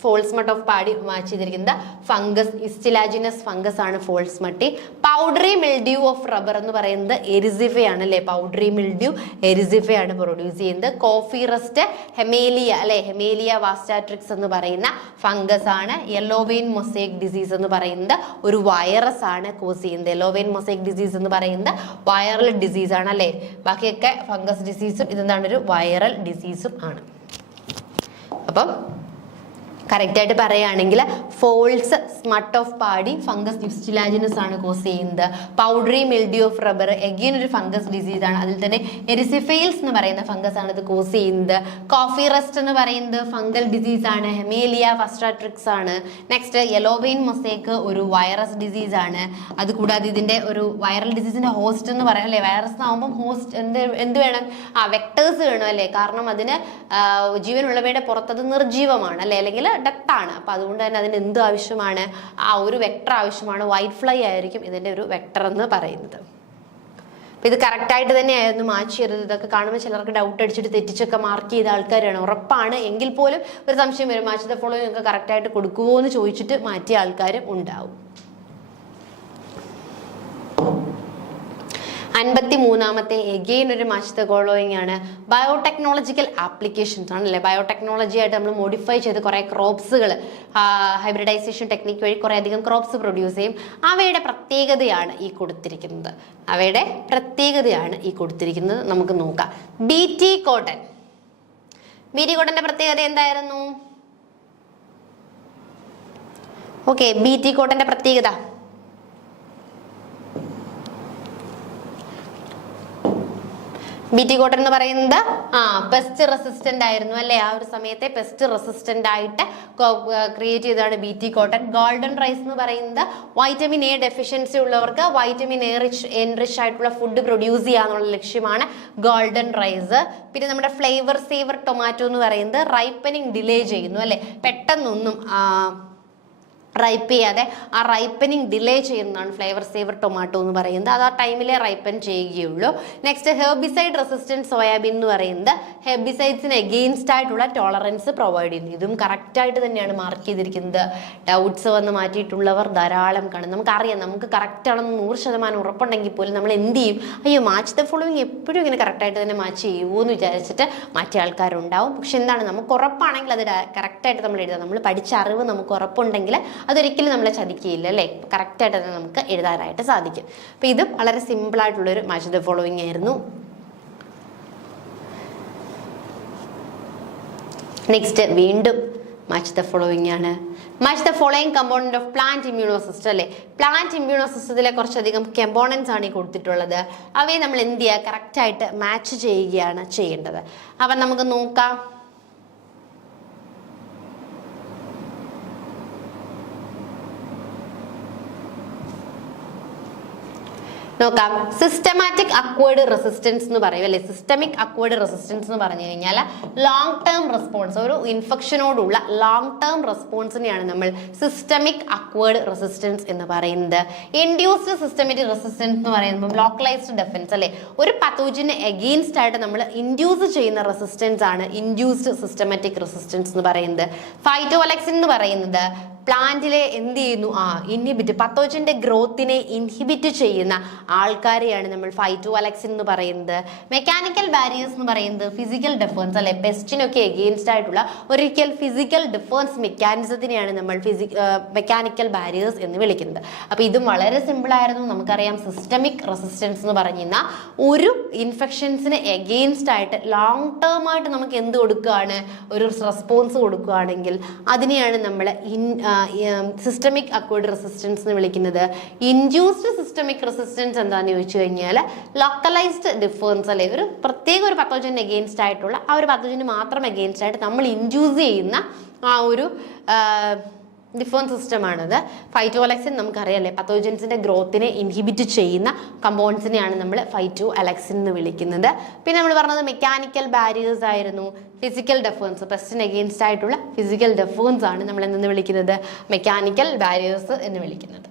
false smut of paddy match ചെയ്തിരിക്കുന്നത് ഫംഗസ്, ഇസ്റ്റിലാജിനസ് ഫംഗസ് ആണ് ഫോൾസ് മട്ടി. പൗഡറി മിൽഡ്യൂ ഓഫ് റബ്ബർ എന്ന് പറയുന്നത് എരിസിഫയാണ് അല്ലെ. പൗഡറി മിൽഡ്യൂ എരിസിഫയാണ് പ്രൊഡ്യൂസ് ചെയ്യുന്നത്. കോഫി റസ്റ്റ് ഹെമേലിയ അല്ലെ, ഹെമേലിയ വാസ്റ്റാട്രിക്സ് എന്ന് പറയുന്ന ഫംഗസ് ആണ്. യെല്ലോ വെയിൻ മൊസൈക് ഡിസീസ് എന്ന് പറയുന്നത് ഒരു വൈറസ് ആണ് കോസ് ചെയ്യുന്നത്. യെല്ലോ വെയിൻ മൊസൈക് ഡിസീസ് എന്ന് പറയുന്നത് വൈറൽ ഡിസീസ് ആണ് അല്ലെ. ബാക്കിയൊക്കെ ഫംഗസ് ഡിസീസും ഇതെന്താണ്, ഒരു വൈറൽ ഡിസീസും ആണ്. അപ്പം കറക്റ്റായിട്ട് പറയുകയാണെങ്കിൽ false smut of paddy fungus ഇസ്റ്റിലാജിനസ് ആണ് കോസ് ചെയ്യുന്നത്. Powdery mildew of rubber again ഒരു ഫംഗസ് ഡിസീസ് ആണ്. അതിൽ തന്നെ എരിസിഫെയിൽസ് എന്ന് പറയുന്ന ഫംഗസ് ആണ് ഇത് കോസ് ചെയ്യുന്നത്. കോഫി റസ്റ്റ് എന്ന് പറയുന്നത് ഫംഗൽ ഡിസീസ് ആണ്. ഹെമേലിയ വാസ്റ്റാട്രിക്സ് ആണ്. നെക്സ്റ്റ് യെല്ലോ വെയിൻ മൊസൈക്ക് ഒരു വൈറസ് ഡിസീസ് ആണ്. അതുകൂടാതെ ഇതിന്റെ ഒരു വൈറൽ ഡിസീസിന്റെ ഹോസ്റ്റ് എന്ന് പറയാം അല്ലെ. വൈറസ് ആകുമ്പോൾ ഹോസ്റ്റ് എന്ത് വേണം, വെക്ടേഴ്സ് വേണം അല്ലെ. കാരണം അതിന് ജീവനുള്ളവയുടെ പുറത്തത് നിർജീവമാണ് അല്ലെ, അല്ലെങ്കിൽ ഡെത്താണ്. അപ്പൊ അതുകൊണ്ട് തന്നെ അതിന് എന്ത് ആവശ്യമാണ്, ആ ഒരു വെക്ടർ ആവശ്യമാണ്. വൈറ്റ് ഫ്ലൈ ആയിരിക്കും ഇതിന്റെ ഒരു വെക്ടർ എന്ന് പറയുന്നത്. അപ്പൊ ഇത് കറക്റ്റായിട്ട് തന്നെയായിരുന്നു മാച്ച് ചെയ്തത്. ഇതൊക്കെ കാണുമ്പോൾ ചിലർക്ക് ഡൗട്ട് അടിച്ചിട്ട് തെറ്റിച്ചൊക്കെ മാർക്ക് ചെയ്ത ആൾക്കാരാണ്, ഉറപ്പാണ്. എങ്കിൽ പോലും ഒരു സംശയം വരും, മാച്ച് ദ ഫോളോയിങ് ഒക്കെ കറക്റ്റായിട്ട് കൊടുക്കുമോ എന്ന് ചോദിച്ചിട്ട് മാറ്റിയ ആൾക്കാരും ഉണ്ടാവും. 53-ാമത്തെ എഗെയിൻ ഒരു മാച്ച് ദ ഫോളോയിങ് ആണ്. ബയോടെക്നോളജിക്കൽ ആപ്ലിക്കേഷൻസ് ആണല്ലേ. ബയോടെക്നോളജി ആയിട്ട് നമ്മൾ മോഡിഫൈ ചെയ്ത് കുറെ ക്രോപ്സുകൾ ഹൈബ്രിഡൈസേഷൻ ടെക്നിക്ക് വഴി കുറെ അധികം ക്രോപ്സ് പ്രൊഡ്യൂസ് ചെയ്യും. അവയുടെ പ്രത്യേകതയാണ് ഈ കൊടുത്തിരിക്കുന്നത്. നമുക്ക് നോക്കാം. BT cotton. BT കോട്ടന്റെ പ്രത്യേകത എന്തായിരുന്നു? ഓക്കെ, BT കോട്ടന്റെ പ്രത്യേകത BT കോട്ടൺ എന്ന് പറയുന്നത് പെസ്റ്റ് റെസിസ്റ്റന്റ് ആയിരുന്നു അല്ലെ. ആ ഒരു സമയത്തെ പെസ്റ്റ് റെസിസ്റ്റന്റ് ആയിട്ട് ക്രിയേറ്റ് ചെയ്തതാണ് BT കോട്ടൺ. ഗോൾഡൻ റൈസ് എന്ന് പറയുന്നത് വൈറ്റമിൻ എ ഡെഫിഷ്യൻസി ഉള്ളവർക്ക് വൈറ്റമിൻ എൻറിച്ച് ആയിട്ടുള്ള ഫുഡ് പ്രൊഡ്യൂസ് ചെയ്യാന്നുള്ള ലക്ഷ്യമാണ് ഗോൾഡൻ റൈസ്. പിന്നെ നമ്മുടെ ഫ്ലേവർ സേവർ ടൊമാറ്റോ എന്ന് പറയുന്നത് റൈപ്പനിങ് ഡിലേ ചെയ്യുന്നു അല്ലെ. പെട്ടെന്നൊന്നും റൈപ്പ് ചെയ്യാതെ ആ റൈപ്പനിങ് ഡിലേ ചെയ്യുന്നതാണ് ഫ്ലേവർ സേവർ ടൊമാറ്റോ എന്ന് പറയുന്നത്. അത് ആ ടൈമിലെ റൈപ്പൻ ചെയ്യുകയുള്ളൂ. നെക്സ്റ്റ് ഹെർബിസൈഡ് റെസിസ്റ്റൻറ്റ് സോയാബീൻ എന്ന് പറയുന്നത് ഹെർബിസൈഡ്സിന് എഗെയിൻസ്റ്റ് ആയിട്ടുള്ള ടോളറൻസ് പ്രൊവൈഡ് ചെയ്യുന്നു. ഇതും കറക്റ്റായിട്ട് തന്നെയാണ് മാർക്ക് ചെയ്തിരിക്കുന്നത്. ഡൗട്ട്സ് വന്ന് മാറ്റിയിട്ടുള്ളവർ ധാരാളം കാണും. നമുക്കറിയാം, നമുക്ക് കറക്റ്റ് ആണെന്ന് 100% ഉറപ്പുണ്ടെങ്കിൽ പോലും നമ്മൾ എന്ത് ചെയ്യും? അയ്യോ, മാച്ച് ദ ഫോളോവിങ് എപ്പോഴും ഇങ്ങനെ കറക്റ്റായിട്ട് തന്നെ മാച്ച് ചെയ്യുമോ എന്ന് വിചാരിച്ചിട്ട് മാറ്റിയ ആൾക്കാരുണ്ടാവും. പക്ഷെ എന്താണ്, നമുക്ക് ഉറപ്പാണെങ്കിൽ അത് കറക്റ്റായിട്ട് നമ്മൾ എഴുതാം. നമ്മൾ പഠിച്ച അറിവ് നമുക്ക് ഉറപ്പുണ്ടെങ്കിൽ അതൊരിക്കലും നമ്മളെ ചതിക്കുകയില്ല അല്ലേ. കറക്റ്റായിട്ട് തന്നെ നമുക്ക് എഴുതാനായിട്ട് സാധിക്കും. അപ്പം ഇത് വളരെ സിമ്പിൾ ആയിട്ടുള്ളൊരു മാച്ച് ദ ഫോളോവിങ് ആയിരുന്നു. നെക്സ്റ്റ് വീണ്ടും മാച്ച് ദ ഫോളോവിങ് ആണ്. Match the following component of plant immuno system അല്ലേ. പ്ലാന്റ് ഇമ്മ്യൂണോ സിസ്റ്റത്തിലെ കുറച്ചധികം കമ്പോണൻസ് ആണ് ഈ കൊടുത്തിട്ടുള്ളത്. അവയെ നമ്മൾ എന്ത് ചെയ്യുക? കറക്റ്റായിട്ട് മാച്ച് ചെയ്യുകയാണ് ചെയ്യേണ്ടത്. അപ്പം നമുക്ക് നോക്കാം. നോക്കാം. സിസ്റ്റമാറ്റിക് അക്വേർഡ് റെസിസ്റ്റൻസ് എന്ന് പറയും അല്ലെ. സിസ്റ്റമിക് അക്വേർഡ് റെസിസ്റ്റൻസ് എന്ന് പറഞ്ഞു കഴിഞ്ഞാൽ ലോങ് ടേം റെസ്പോൺസ്, ഒരു ഇൻഫെക്ഷനോടുള്ള ലോങ് ടേം റെസ്പോൺസിനെയാണ് നമ്മൾ സിസ്റ്റമിക് അക്വേർഡ് റെസിസ്റ്റൻസ് എന്ന് പറയുന്നത്. ഇൻഡ്യൂസ്ഡ് സിസ്റ്റമാറ്റിക് റെസിസ്റ്റൻസ് എന്ന് പറയുമ്പോൾ ലോക്കലൈസ്ഡ് ഡിഫൻസ് അല്ലെ. ഒരു പത്തോജന് എഗെയിൻസ്റ്റ് ആയിട്ട് നമ്മൾ ഇൻഡ്യൂസ് ചെയ്യുന്ന റെസിസ്റ്റൻസ് ആണ് ഇൻഡ്യൂസ്ഡ് സിസ്റ്റമാറ്റിക് റെസിസ്റ്റൻസ് എന്ന് പറയുന്നത്. ഫൈറ്റോഅലക്സിൻ എന്ന് പറയുന്നത് പ്ലാന്റിലെ എന്ത് ചെയ്യുന്നു? ഇൻഹിബിറ്റ്, പത്തോജന്റെ ഗ്രോത്തിനെ ഇൻഹിബിറ്റ് ചെയ്യുന്ന ആൾക്കാരെയാണ് നമ്മൾ ഫൈറ്റോഅലക്സിൻ എന്ന് പറയുന്നത്. മെക്കാനിക്കൽ ബാരിയേഴ്സ് എന്ന് പറയുന്നത് ഫിസിക്കൽ ഡിഫൻസ് അല്ലെ. പെസ്റ്റിനൊക്കെ എഗെയിൻസ്റ്റ് ആയിട്ടുള്ള ഒരിക്കൽ ഫിസിക്കൽ ഡിഫൻസ് മെക്കാനിസത്തിനെയാണ് നമ്മൾ മെക്കാനിക്കൽ ബാരിയേഴ്സ് എന്ന് വിളിക്കുന്നത്. അപ്പൊ ഇതും വളരെ സിമ്പിൾ ആയിരുന്നു. നമുക്കറിയാം, സിസ്റ്റമിക് റെസിസ്റ്റൻസ് എന്ന് പറഞ്ഞു കഴിഞ്ഞാൽ ഒരു ഇൻഫെക്ഷൻസിന് എഗെയിൻസ്റ്റ് ആയിട്ട് ലോങ് ടേം ആയിട്ട് നമുക്ക് എന്ത് കൊടുക്കുകയാണ്? ഒരു റെസ്പോൺസ് കൊടുക്കുകയാണെങ്കിൽ അതിനെയാണ് നമ്മൾ സിസ്റ്റമിക് അക്വേർഡ് റെസിസ്റ്റൻസ് എന്ന് വിളിക്കുന്നത്. ഇൻഡ്യൂസ്ഡ് സിസ്റ്റമിക് റെസിസ്റ്റൻസ് എന്താണെന്ന് ചോദിച്ചു കഴിഞ്ഞാൽ ലോക്കലൈസ്ഡ് ഡിഫറൻസ് അല്ലെ. ഒരു പ്രത്യേക ഒരു പത്തോജന് എഗെയിൻസ്റ്റ് ആയിട്ടുള്ള ആ ഒരു പത്തോജന് മാത്രം എഗെയിൻസ്റ്റ് ആയിട്ട് നമ്മൾ ഇൻഡ്യൂസ് ചെയ്യുന്ന ആ ഒരു ഡിഫറൻസ് സിസ്റ്റമാണത്. ഫൈറ്റോഅലക്സിൻ നമുക്കറിയാമല്ലേ, പത്തോജൻസിന്റെ ഗ്രോത്തിനെ ഇൻഹിബിറ്റ് ചെയ്യുന്ന കമ്പൗണ്ട്സിനെയാണ് നമ്മൾ ഫൈറ്റോഅലക്സിൻ എന്ന് വിളിക്കുന്നത്. പിന്നെ നമ്മൾ പറഞ്ഞത് മെക്കാനിക്കൽ ബാരിയേഴ്സ് ആയിരുന്നു. ഫിസിക്കൽ ഡിഫറൻസ്, പെസ്റ്റിന് എഗെയിൻസ്റ്റ് ആയിട്ടുള്ള ഫിസിക്കൽ ഡിഫറൻസ് ആണ് നമ്മൾ എന്തെന്ന് വിളിക്കുന്നത്? മെക്കാനിക്കൽ ബാരിയേഴ്സ് എന്ന് വിളിക്കുന്നത്.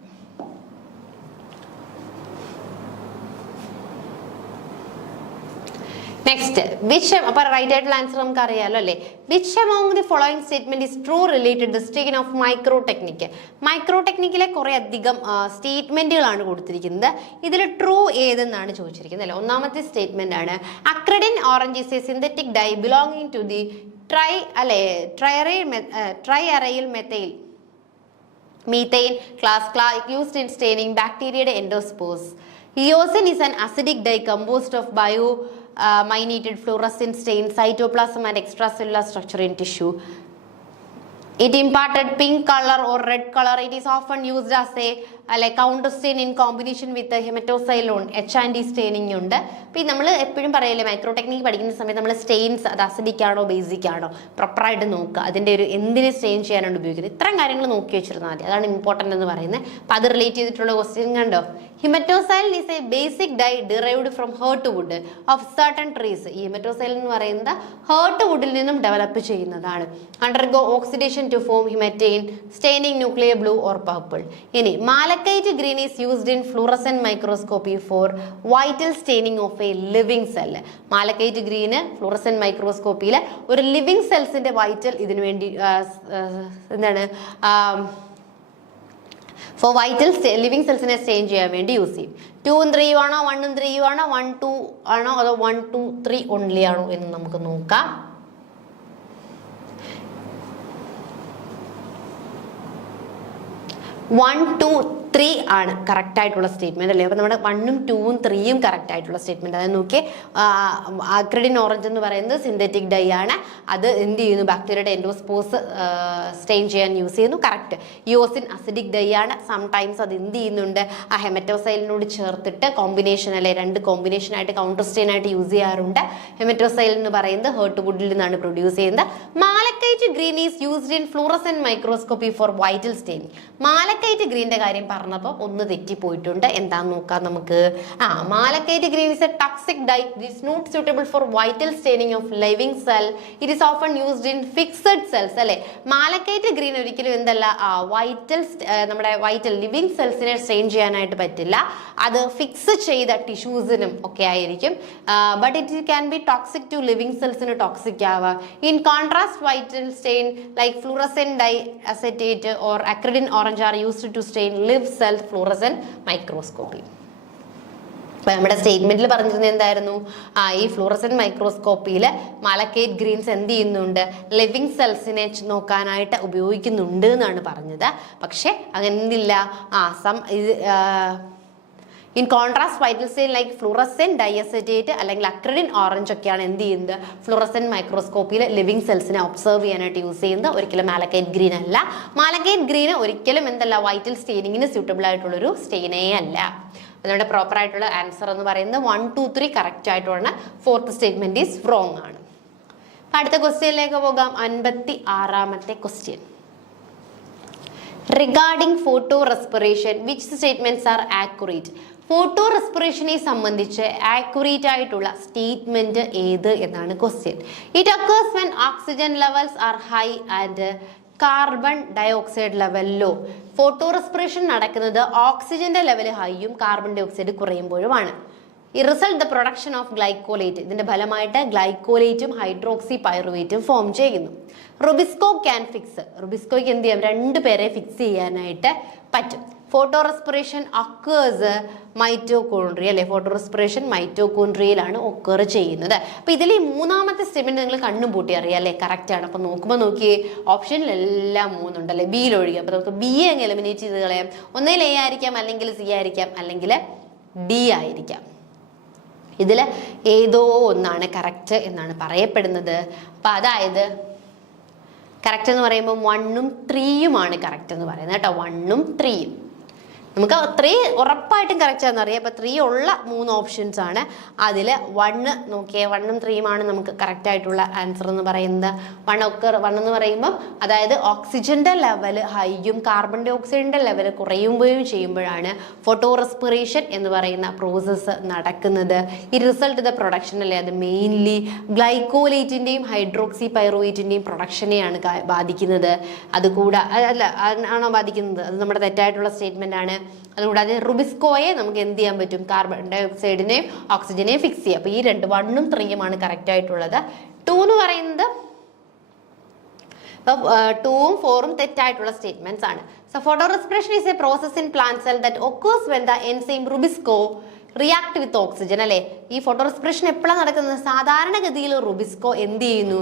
നെക്സ്റ്റ്, അപ്പൊ റൈറ്റ് ആയിട്ടുള്ള ആൻസർ നമുക്ക് അറിയാലോ അല്ലേ. Which among the following statement is true related the station of micro technique. Micro ടെക്നിക്കിലെ കുറെ അധികം സ്റ്റേറ്റ്മെന്റുകളാണ് കൊടുത്തിരിക്കുന്നത്. ഇതിൽ ട്രൂ ഏതെന്നാണ് ചോദിച്ചിരിക്കുന്നത് അല്ലെ. ഒന്നാമത്തെ സ്റ്റേറ്റ്മെന്റ് ആണ് acridine orange is a synthetic dye belonging to the triaryl methyl methane class used in staining bacteria endospores. Eosin is an acidic dye composed of bio-miniated fluorescent stain, cytoplasm and extracellular structure in tissue. It imparted pink color or red color. It is often used as a counter stain in combination with the hematocylone. H&D staining ഉണ്ട്. പിന്നെ നമ്മൾ എപ്പോഴും പറയല്ലേ, micro technique പഠിക്കുന്ന സമയത്ത് നമ്മൾ Staines അത് acidic ആണോ ബേസിക് ആണോ പ്രോപ്പറായിട്ട് നോക്കുക. അതിൻ്റെ ഒരു എന്തിന് സ്റ്റെയിൻ ചെയ്യാനാണ് ഉപയോഗിക്കുന്നത്, ഇത്തരം കാര്യങ്ങൾ നോക്കി വെച്ചിരുന്നാൽ മതി. അതാണ് ഇമ്പോർട്ടൻ്റ് എന്ന് പറയുന്നത്. അപ്പം അത് റിലേറ്റ് ചെയ്തിട്ടുള്ള ക്വസ്റ്റ്യൻ കണ്ടോ. Haematoxylin is a basic dye derived from heart wood of certain trees. ഈ ഹിമറ്റോസൈൽ എന്ന് പറയുന്നത് ഹേർട്ട് വുഡിൽ നിന്നും ഡെവലപ്പ് ചെയ്യുന്നതാണ്. Undergo oxidation to form hematine, staining nuclear blue or purple. ഇനി malachite green is used in fluorescent microscopy for vital staining of a living cell. malachite green fluorescent microscopyയിലെ ഒരു living സെൽസിന്റെ vital ഇതിനു വേണ്ടി എന്താണ് four vital living സെൽസിനെ stain ചെയ്യാൻ വേണ്ടി use ചെയ്യും. 2ഉം 3ഉം ആണോ 1ഉം 3ഉം ആണോ 1 2 ആണോ അതോ 1 2 3 ഓൺലി ആണോ എന്ന് നമുക്ക് നോക്കാം. 1 2 3 ആണ് കറക്റ്റ് ആയിട്ടുള്ള സ്റ്റേറ്റ്മെന്റ് അല്ലേ. അപ്പൊ നമ്മുടെ 1ഉം 2ഉം 3ഉം കറക്റ്റ് ആയിട്ടുള്ള സ്റ്റേറ്റ്മെന്റ്. അതായത് നോക്കിയേ, ആക്രിഡിൻ ഓറഞ്ച് എന്ന് പറയുന്നത് സിന്തറ്റിക് ഡൈ ആണ്. അത് എന്ത് ചെയ്യുന്നു, ബാക്ടീരിയയുടെ എൻഡോസ്പോസ് സ്റ്റെയിൻ ചെയ്യാൻ യൂസ് ചെയ്യുന്നു. കറക്റ്റ്. യോസിൻ അസിഡിക് ഡൈ ആണ്. സംടൈംസ് അത് എന്ത് ചെയ്യുന്നുണ്ട്, ആ ഹെമറ്റോസൈലിനോട് ചേർത്തിട്ട് കോമ്പിനേഷൻ അല്ലെ, 2 കോമ്പിനേഷൻ ആയിട്ട് കൗണ്ടർ സ്റ്റെയിൻ ആയിട്ട് യൂസ് ചെയ്യാറുണ്ട്. ഹെമറ്റോസൈൽ എന്ന് പറയുന്നത് ഹേർട്ട് വുഡിൽ നിന്നാണ് പ്രൊഡ്യൂസ് ചെയ്യുന്നത്. Malachite green is used in fluorescent microscopy for vital staining. Malachite ഗ്രീന്റെ കാര്യം പറഞ്ഞപ്പോൾ ഒന്ന് തെറ്റിപ്പോയിട്ടുണ്ട്. എന്താന്ന് നോക്കാം നമുക്ക്. Malachite green is a toxic dye. It is not suitable for vital staining of living cell. It is often used in fixed cells അല്ലെ. Malachite green ഒരിക്കലും എന്തല്ല, നമ്മുടെ വൈറ്റൽ ലിവിങ് സെൽസിനെ സ്റ്റെയിൻ ചെയ്യാനായിട്ട് പറ്റില്ല. അത് ഫിക്സ് ചെയ്ത ടിഷ്യൂസിനും ഒക്കെ ആയിരിക്കും. But it can be toxic to living സെൽസിന് ടോക്സിക് ആവാം. In contrast vital stain like fluorescent dye acetate or acridine orange are used to stain live cell fluorescent microscopy. നമ്മുടെ സ്റ്റേറ്റ്മെന്റിൽ പറഞ്ഞിരുന്നത് എന്തായിരുന്നു, ഈ ഫ്ലൂറസെന്റ് മൈക്രോസ്കോപ്പിയിൽ മാലക്കൈറ്റ് ഗ്രീൻസ് എന്ത് ചെയ്യുന്നുണ്ട്, ലിവിങ് സെൽസിനെ നോക്കാനായിട്ട് ഉപയോഗിക്കുന്നുണ്ട് എന്നാണ് പറഞ്ഞത്. പക്ഷെ അങ്ങനെ എന്തില്ല, in contrast vital stain like fluorescent diacetate അല്ലെങ്കിൽ അക്രിഡിൻ ഓറഞ്ച് ഒക്കെയാണ് എന്ത് ചെയ്യുന്നത്, ഫ്ലൂറസെന്റ് മൈക്രോസ്കോപ്പിയിൽ ലിവിങ് സെൽസിനെ ഒബ്സർവ് ചെയ്യാനായിട്ട് യൂസ് ചെയ്യുന്നത്. ഒരിക്കലും മാലക്കൈറ്റ് ഗ്രീൻ അല്ല. മാലക്കൈറ്റ് ഗ്രീൻ ഒരിക്കലും എന്തല്ല, വൈറ്റൽ സ്റ്റെയിനിങ്ങിന് സ്യൂട്ടബിൾ ആയിട്ടുള്ളൊരു സ്റ്റെയിനേ അല്ല. നമ്മുടെ പ്രോപ്പർ ആയിട്ടുള്ള ആൻസർ എന്ന് പറയുന്നത് 1 2 3 കറക്റ്റ് ആയിട്ടുള്ള. 4th സ്റ്റേറ്റ്മെന്റ് ഈസ് റോങ് ആണ്. അടുത്ത ക്വസ്റ്റ്യനിലേക്ക് പോകാം. 56ാമത്തെ question. Regarding photo respiration which statements are accurate? Photo റെസ്പിറേഷനെ സംബന്ധിച്ച് ആക്യുറേറ്റ് ആയിട്ടുള്ള സ്റ്റേറ്റ്മെന്റ് ഏത് എന്നാണ് question. It occurs when oxygen levels are high and carbon dioxide level low. Photo respiration നടക്കുന്നത് ഓക്സിജന്റെ ലെവൽ ഹൈയും കാർബൺ ഡയോക്സൈഡ് കുറയുമ്പോഴുമാണ്. ഈ result the production of glycolate. ഇതിന്റെ ഫലമായിട്ട് ഗ്ലൈക്കോലേറ്റും ഹൈഡ്രോക്സി പൈറുവേറ്റും ഫോം ചെയ്യുന്നു. Rubisco can fix. റുബിസ്കോയ്ക്ക് എന്ത് ചെയ്യാം, 2 പേരെ ഫിക്സ് ചെയ്യാനായിട്ട് പറ്റും. ഫോട്ടോ റെസ്പിറേഷൻ അക്കേഴ്സ് മൈറ്റോകോൺട്രിയ അല്ലെ. ഫോട്ടോ റെസ്പിറേഷൻ മൈറ്റോകോൺട്രിയയിലാണ് ഒക്കർ ചെയ്യുന്നത്. അപ്പൊ ഇതിൽ ഈ 3ാമത്തെ സ്റ്റെപ്പിന് നിങ്ങൾ കണ്ണും പൂട്ടി അറിയാം അല്ലെ, കറക്റ്റ് ആണ്. അപ്പൊ നോക്കുമ്പോൾ നോക്കിയേ, ഓപ്ഷനിലെല്ലാം 3 ഉണ്ടല്ലേ, ബിയിൽ ഒഴികെ. അപ്പൊ നമുക്ക് ബി അങ്ങ് എലിമിനേറ്റ് ചെയ്ത് കളയാം. ഒന്നേൽ എ ആയിരിക്കാം, അല്ലെങ്കിൽ സി ആയിരിക്കാം, അല്ലെങ്കിൽ ഡി ആയിരിക്കാം. ഇതിൽ ഏതോ ഒന്നാണ് കറക്റ്റ് എന്നാണ് പറയപ്പെടുന്നത്. അപ്പൊ അതായത് കറക്റ്റ് എന്ന് പറയുമ്പോൾ 1ഉം 3ഉമാണ് കറക്റ്റ് എന്ന് പറയുന്നത് കേട്ടോ. 1ഉം 3ഉം നമുക്ക് 3 ഉറപ്പായിട്ടും കറക്റ്റ് ആണെന്ന് അറിയാം. അപ്പൊ 3 ഉള്ള 3 ഓപ്ഷൻസ് ആണ്. അതിൽ 1 നോക്കിയേ, 1ഉം 3ഉമാണ് നമുക്ക് കറക്റ്റ് ആയിട്ടുള്ള ആൻസർ എന്ന് പറയുന്നത്. 1 എന്ന് പറയുമ്പോൾ അതായത് ഓക്സിജന്റെ ലെവൽ ഹൈയും കാർബൺ ഡൈ ഓക്സൈഡിന്റെ ലെവൽ കുറയുകയും ചെയ്യുമ്പോഴാണ് ഫോട്ടോ റെസ്പിറേഷൻ എന്ന് പറയുന്ന പ്രോസസ്സ് നടക്കുന്നത്. ഈ റിസൾട്ട് ദ പ്രൊഡക്ഷൻ അല്ലേ, അത് മെയിൻലി ഗ്ലൈക്കോലേറ്റിന്റെയും ഹൈഡ്രോക്സി പൈറുവേറ്റിന്റെയും പ്രൊഡക്ഷനെയാണ് ബാധിക്കുന്നത്. ആണോ ബാധിക്കുന്നത്? അത് നമ്മുടെ തെറ്റായിട്ടുള്ള സ്റ്റേറ്റ്മെന്റ് ആണ്. അതുകൂടാതെ റുബിസ്കോയെ നമുക്ക് എന്ത് ചെയ്യാൻ പറ്റും, കാർബൺ ഡൈ ഓക്സൈഡിനെയും ഓക്സിജനെയും ഫിക്സ് ചെയ്യാം. അപ്പൊ ഈ 1ഉം 3ഉമാണ് കറക്റ്റ് ആയിട്ടുള്ളത്. 2 എന്ന് പറയുന്നത് 2ഉം 4ഉം തെറ്റായിട്ടുള്ള സ്റ്റേറ്റ്മെന്റ്സ് ആണ്. So photo respiration is A process in plant cell that occurs when the enzyme RuBisCO react with oxygen അല്ലെ. ഈ ഫോട്ടോ റെസ്പിറേഷൻ എപ്പോഴാണ് നടക്കുന്നത്? സാധാരണഗതിയിൽ റുബിസ്കോ എന്ത് ചെയ്യുന്നു,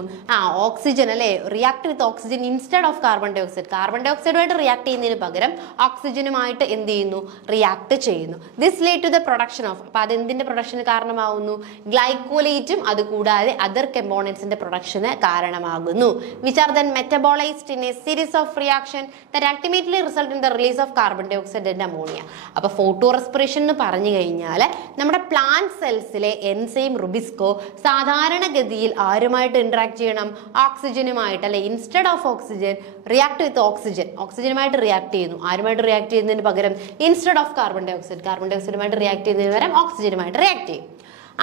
ഓക്സിജൻ അല്ലെ, react with oxygen instead of carbon dioxide. Carbon ഡൈ ഓക്സൈഡുമായിട്ട് റിയാക്ട് ചെയ്യുന്നതിന് പകരം ഓക്സിജനുമായിട്ട് എന്ത് ചെയ്യുന്നു, റിയാക്ട് ചെയ്യുന്നു. This lead to the production of, അപ്പൊ അതെന്തിന്റെ പ്രൊഡക്ഷന് കാരണമാകുന്നു, ഗ്ലൈക്കോലേറ്റും അതുകൂടാതെ അതർ കമ്പോണൻസിന്റെ പ്രൊഡക്ഷന് കാരണമാകുന്നു. Which are then metabolised in a series of reaction that ultimately result in the release of carbon dioxide and ammonia. അപ്പൊ ഫോട്ടോ റെസ്പിറേഷൻ എന്ന് പറഞ്ഞു കഴിഞ്ഞാൽ നമ്മുടെ പ്ലാന്റ് സെൽസിലെ എൻസൈം റുബിസ്കോ സാധാരണഗതിയിൽ ആരുമായിട്ട് ഇന്ററാക്ട് ചെയ്യണം, ഓക്സിജനുമായിട്ട് അല്ലെ. Instead of oxygen react with oxygen, ഓക്സിജനുമായിട്ട് റിയാക്ട് ചെയ്യുന്നു. ആരുമായിട്ട് റിയാക്ട് ചെയ്യുന്നതിന് പകരം instead of carbon dioxide, carbon ഡൈ ഓക്സൈഡുമായിട്ട് റിയാക്ട് ചെയ്യുന്നതിന് പകരം ഓക്സിജനുമായിട്ട് റിയാക്ട് ചെയ്യും.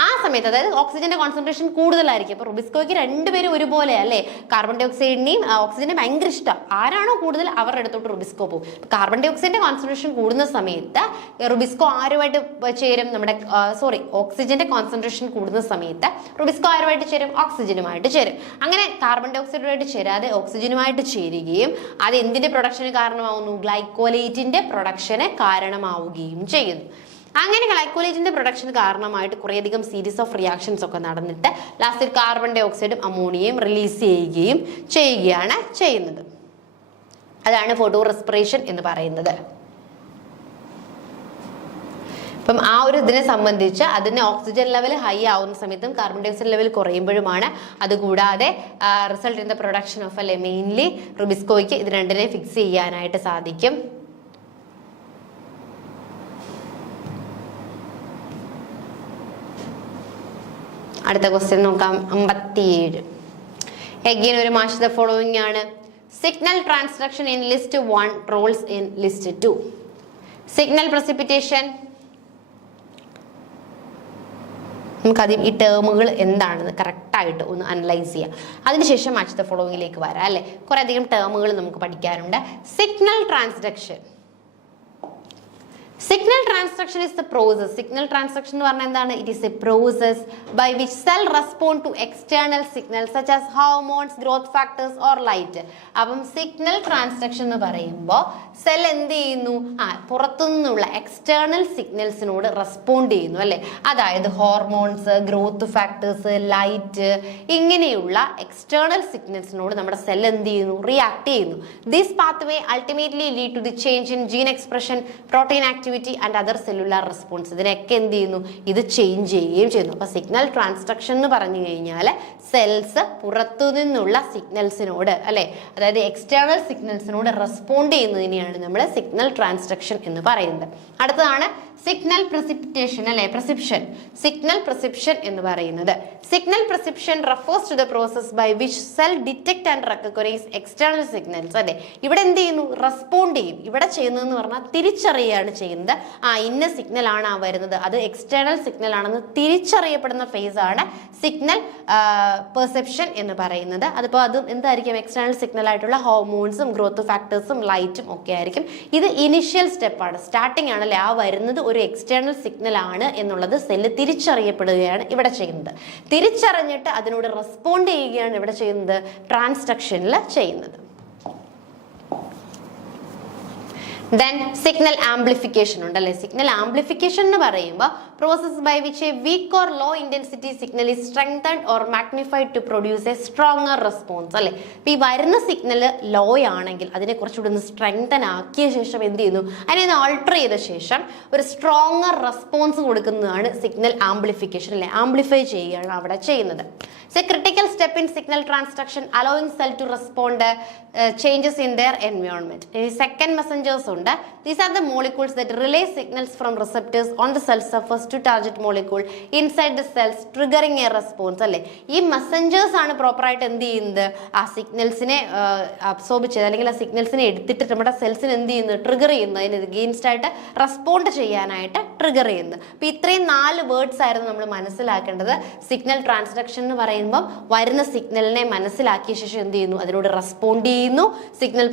ആ സമയത്ത് അതായത് ഓക്സിജന്റെ കോൺസെൻട്രേഷൻ കൂടുതലായിരിക്കും. അപ്പൊ റുബിസ്കോയ്ക്ക് രണ്ടുപേരും ഒരുപോലെ അല്ലേ, കാർബൺ ഡൈ ഓക്സൈഡിനെയും ഓക്സിജനെ ഭയങ്കര ഇഷ്ടം. ആരാണോ കൂടുതൽ അവരുടെ അടുത്തോട്ട് റുബിസ്കോ പോകും. കാർബൺ ഡൈ ഓക്സൈഡിന്റെ കോൺസെൻട്രേഷൻ കൂടുന്ന സമയത്ത് റുബിസ്കോ ആരുമായിട്ട് ചേരും, നമ്മുടെ ഓക്സിജന്റെ കോൺസെൻട്രേഷൻ കൂടുന്ന സമയത്ത് റുബിസ്കോ ആരുമായിട്ട് ചേരും, ഓക്സിജനുമായിട്ട് ചേരും. അങ്ങനെ കാർബൺ ഡൈ ഓക്സൈഡുമായിട്ട് ചേരാതെ ഓക്സിജനുമായിട്ട് ചേരുകയും അത് എന്തിന്റെ പ്രൊഡക്ഷന് കാരണമാവുന്നു, ഗ്ലൈക്കോലേറ്റിന്റെ പ്രൊഡക്ഷന് കാരണമാവുകയും ചെയ്യുന്നു. അങ്ങനെ ഗ്ലൈക്കോലേറ്റിന്റെ പ്രൊഡക്ഷന് കാരണമായിട്ട് കുറേയധികം സീരീസ് ഓഫ് റിയാക്ഷൻസ് ഒക്കെ നടന്നിട്ട് ലാസ്റ്റ് കാർബൺ ഡൈ ഓക്സൈഡും അമോണിയയും റിലീസ് ചെയ്യുകയാണ് ചെയ്യുന്നത്. അതാണ് ഫോട്ടോ റെസ്പിറേഷൻ എന്ന് പറയുന്നത്. അപ്പം ആ ഒരു ഇതിനെ സംബന്ധിച്ച് അതിന് ഓക്സിജൻ ലെവൽ ഹൈ ആവുന്ന സമയത്തും കാർബൺ ഡൈ ഓക്സൈഡ് ലെവൽ കുറയുമ്പോഴുമാണ്. അതുകൂടാതെ result in the production of mainly റുബിസ്കോയ്ക്ക് ഇത് രണ്ടിനെ ഫിക്സ് ചെയ്യാനായിട്ട് സാധിക്കും. അടുത്ത ക്വസ്റ്റ്യൻ നോക്കാം, 57. എഗെയിൻ ഒരു മാച്ച് ദ ഫോളോയിങ് ആണ്. Signal transduction in list 1 Rolls in list 2. Signal precipitation, നമുക്കാദ്യം ഈ ടേമുകൾ എന്താണെന്ന് കറക്റ്റായിട്ട് ഒന്ന് അനലൈസ് ചെയ്യാം. അതിനുശേഷം മാച്ച് ദ ഫോളോയിങ്ങിലേക്ക് വരാം അല്ലേ. കുറെ അധികം ടേമുകൾ നമുക്ക് പഠിക്കാറുണ്ട്. Signal transduction, signal transduction is the process. Signal transduction എന്ന് പറഞ്ഞാൽ എന്താണ്? It is a process by which cell respond to external signals such as hormones, growth factors or light. അപ്പം സിഗ്നൽ ട്രാൻസ്ഡക്ഷൻ എന്ന് പറയുമ്പോൾ സെൽ എന്ത് ചെയ്യുന്നു, പുറത്തുനിന്നുള്ള എക്സ്റ്റേണൽ സിഗ്നൽസിനോട് റെസ്പോണ്ട് ചെയ്യുന്നു അല്ലെ. അതായത് ഹോർമോൺസ്, ഗ്രോത്ത് ഫാക്ടേഴ്സ്, ലൈറ്റ്, ഇങ്ങനെയുള്ള എക്സ്റ്റേണൽ സിഗ്നൽസിനോട് നമ്മുടെ സെൽ എന്ത് ചെയ്യുന്നു, റിയാക്ട് ചെയ്യുന്നു. This pathway ultimately lead to the change in gene expression, protein activity and other cellular response. ഇതിനൊക്കെ എന്ത് ചെയ്യുന്നു, ഇത് ചേഞ്ച് ചെയ്യുകയും ചെയ്യുന്നു. അപ്പൊ സിഗ്നൽ ട്രാൻസ്ഡക്ഷൻ എന്ന് പറഞ്ഞു കഴിഞ്ഞാൽ സെൽസ് പുറത്തു നിന്നുള്ള സിഗ്നൽസിനോട് അല്ലെ, അതായത് എക്സ്റ്റേണൽ സിഗ്നൽസിനോട് റെസ്പോണ്ട് ചെയ്യുന്നതിനെയാണ് നമ്മൾ സിഗ്നൽ ട്രാൻസ്ഡക്ഷൻ എന്ന് പറയുന്നത്. അടുത്തതാണ് സിഗ്നൽ പ്രസിപ്പിറ്റേഷൻ അല്ലെ, പ്രസിപ്ഷൻ. സിഗ്നൽ പ്രസിപ്ഷൻ എന്ന് പറയുന്നത്, signal perception refers to the process by which cell detect and recognise external signals അല്ലെ. ഇവിടെ എന്ത് ചെയ്യുന്നു, റെസ്പോണ്ട് ചെയ്യും. ഇവിടെ ചെയ്യുന്നതെന്ന് പറഞ്ഞാൽ തിരിച്ചറിയുകയാണ് ചെയ്യുന്നത്. ഇന്ന സിഗ്നൽ ആണ് വരുന്നത്, അത് എക്സ്റ്റേണൽ സിഗ്നൽ ആണെന്ന് തിരിച്ചറിയപ്പെടുന്ന ഫേസ് ആണ് സിഗ്നൽ പെർസെപ്ഷൻ എന്ന് പറയുന്നത്. അതിപ്പോൾ അത് എന്തായിരിക്കും, എക്സ്റ്റേണൽ സിഗ്നൽ ആയിട്ടുള്ള ഹോർമോൺസും ഗ്രോത്ത് ഫാക്ടേഴ്സും ലൈറ്റും ഒക്കെ ആയിരിക്കും. ഇത് ഇനിഷ്യൽ സ്റ്റെപ്പാണ്, സ്റ്റാർട്ടിംഗ് ആണല്ലേ. വരുന്നത് ഒരു എക്സ്റ്റേണൽ സിഗ്നൽ ആണ് എന്നുള്ളത് സെല്ല് തിരിച്ചറിയപ്പെടുകയാണ് ഇവിടെ ചെയ്യുന്നത്. തിരിച്ചറിഞ്ഞിട്ട് അതിനോട് റെസ്പോണ്ട് ചെയ്യുകയാണ് ഇവിടെ ചെയ്യുന്നത്, ട്രാൻസ്ഡക്ഷനിൽ ചെയ്യുന്നത്. Then signal amplification ഉണ്ടല്ലേ. സിഗ്നൽ ആംപ്ലിഫിക്കേഷൻ എന്ന് പറയുമ്പോൾ process by which a weak or low intensity signal is strengthened or magnified to produce a stronger response അല്ലെ. ഇപ്പൊ ഈ വരുന്ന സിഗ്നൽ ലോ ആണെങ്കിൽ അതിനെ കുറച്ചുകൂടി ഒന്ന് സ്ട്രെങ്തൻ ആക്കിയ ശേഷം എന്ത് ചെയ്യുന്നു, അതിനെ ഒന്ന് ആൾട്ടർ ചെയ്ത ശേഷം ഒരു സ്ട്രോങ്ങർ റെസ്പോൺസ് കൊടുക്കുന്നതാണ് സിഗ്നൽ ആംപ്ലിഫിക്കേഷൻ അല്ലെ. ആംപ്ലിഫൈ ചെയ്യുകയാണ് അവിടെ ചെയ്യുന്നത്. So critical step in signal transduction allowing cell to respond changes in their environment. Second messengers ഉണ്ട്. These are the molecules that relay signals from receptors on the cell surface to target molecule inside the cells triggering a response അല്ലേ. ഈ messengers ആണ് പ്രോപ്പറായിട്ട് എന്ത് ചെയ്യുന്നത്, ആ സിഗ്നൽസിനെ absorb ചെയ്ത് അല്ലെങ്കിൽ ആ സിഗ്നൽസിനെ എടുത്തിട്ട് നമ്മുടെ സെൽസിന് എന്ത് ചെയ്യുന്നത്, ട്രിഗർ ചെയ്യുന്നത്, അതിന് എഗെയിൻസ്റ്റ് ആയിട്ട് റെസ്പോണ്ട് ചെയ്യാനായിട്ട് ട്രിഗർ ചെയ്യുന്നത്. അപ്പൊ ഇത്രയും 4 വേർഡ്സ് ആയിരുന്നു നമ്മൾ മനസ്സിലാക്കേണ്ടത്. സിഗ്നൽ ട്രാൻസ്ഡക്ഷൻ എന്ന് പറയുമ്പോൾ വരുന്ന സിഗ്നലിനെ മനസ്സിലാക്കിയ ശേഷം എന്ത് ചെയ്യുന്നു, അതിനോട് റെസ്പോണ്ട് ചെയ്യുന്നു. സിഗ്നൽ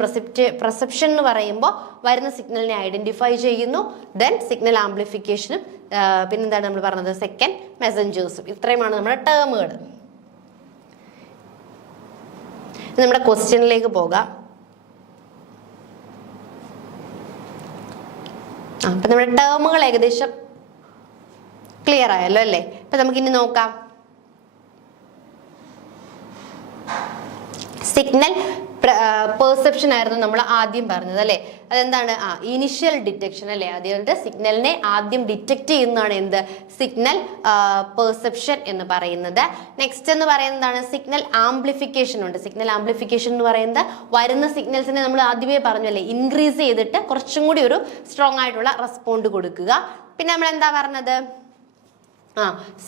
പെർസെപ്ഷൻ എന്ന് പറയുമ്പോൾ വരുന്ന സിഗ്നലിനെ ഐഡന്റിഫൈ ചെയ്യുന്നു. ദെൻ സിഗ്നൽ ആംപ്ലിഫിക്കേഷനും പിന്നെന്താണ് നമ്മൾ പറഞ്ഞത്, സെക്കൻഡ് മെസ്സഞ്ചേഴ്സും. ഇത്രയുമാണ് നമ്മുടെ ടേമുകൾ. നമ്മുടെ ക്വസ്റ്റ്യനിലേക്ക് പോകാം. അപ്പൊ നമ്മുടെ ടേമുകൾ ഏകദേശം ക്ലിയർ ആയല്ലോ അല്ലേ. അപ്പൊ നമുക്കിനി നോക്കാം. സിഗ്നൽ പെർസെപ്ഷൻ ആയിരുന്നു നമ്മൾ ആദ്യം പറഞ്ഞത് അല്ലെ. അതെന്താണ്, ഇനിഷ്യൽ ഡിറ്റക്ഷൻ അല്ലെ. അതുകൊണ്ട് സിഗ്നലിനെ ആദ്യം ഡിറ്റക്ട് ചെയ്യുന്നതാണ് എന്ത്, സിഗ്നൽ പെർസെപ്ഷൻ എന്ന് പറയുന്നത്. നെക്സ്റ്റ് എന്ന് പറയുന്നതാണ് സിഗ്നൽ ആംപ്ലിഫിക്കേഷൻ ഉണ്ട്. സിഗ്നൽ ആംപ്ലിഫിക്കേഷൻ എന്ന് പറയുന്നത് വരുന്ന സിഗ്നൽസിനെ നമ്മൾ ആദ്യമേ പറഞ്ഞു അല്ലെ, ഇൻക്രീസ് ചെയ്തിട്ട് കുറച്ചും കൂടി ഒരു സ്ട്രോങ് ആയിട്ടുള്ള റെസ്പോണ്ട് കൊടുക്കുക. പിന്നെ നമ്മൾ എന്താ പറഞ്ഞത്,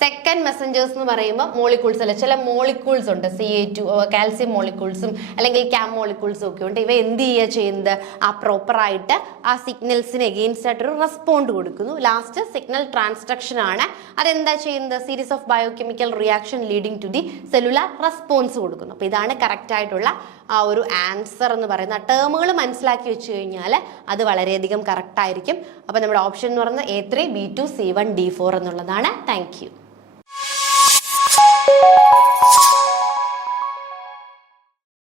സെക്കൻഡ് മെസ്സഞ്ചേഴ്സ് എന്ന് പറയുമ്പോൾ മോളിക്യൂൾസ് അല്ല, ചില മോളിക്യൂൾസ് ഉണ്ട്, CA2 കാൽസ്യം മോളിക്യൂൾസും അല്ലെങ്കിൽ ക്യാം മോളിക്യൂൾസും ഒക്കെ ഉണ്ട്. ഇവ എന്ത് ചെയ്യുക ചെയ്യുന്നത്, ആ പ്രോപ്പറായിട്ട് ആ സിഗ്നൽസിന് എഗെയിൻസ്റ്റ് ആയിട്ടൊരു റെസ്പോണ്ട് കൊടുക്കുന്നു. ലാസ്റ്റ് സിഗ്നൽ ട്രാൻസ്ഡക്ഷൻ ആണ്. അതെന്താ ചെയ്യുന്നത്, series of biochemical reaction leading to the cellular response കൊടുക്കുന്നു. അപ്പോൾ ഇതാണ് കറക്റ്റ് ആയിട്ടുള്ള ആ ഒരു ആൻസർ എന്ന് പറയുന്ന ടേമുകൾ മനസ്സിലാക്കി വെച്ച് കഴിഞ്ഞാൽ അത് വളരെയധികം കറക്റ്റ് ആയിരിക്കും. അപ്പോൾ നമ്മുടെ ഓപ്ഷൻ എന്ന് പറയുന്നത് A3, B2, C1, D4 എന്നുള്ളതാണ്. Thank you.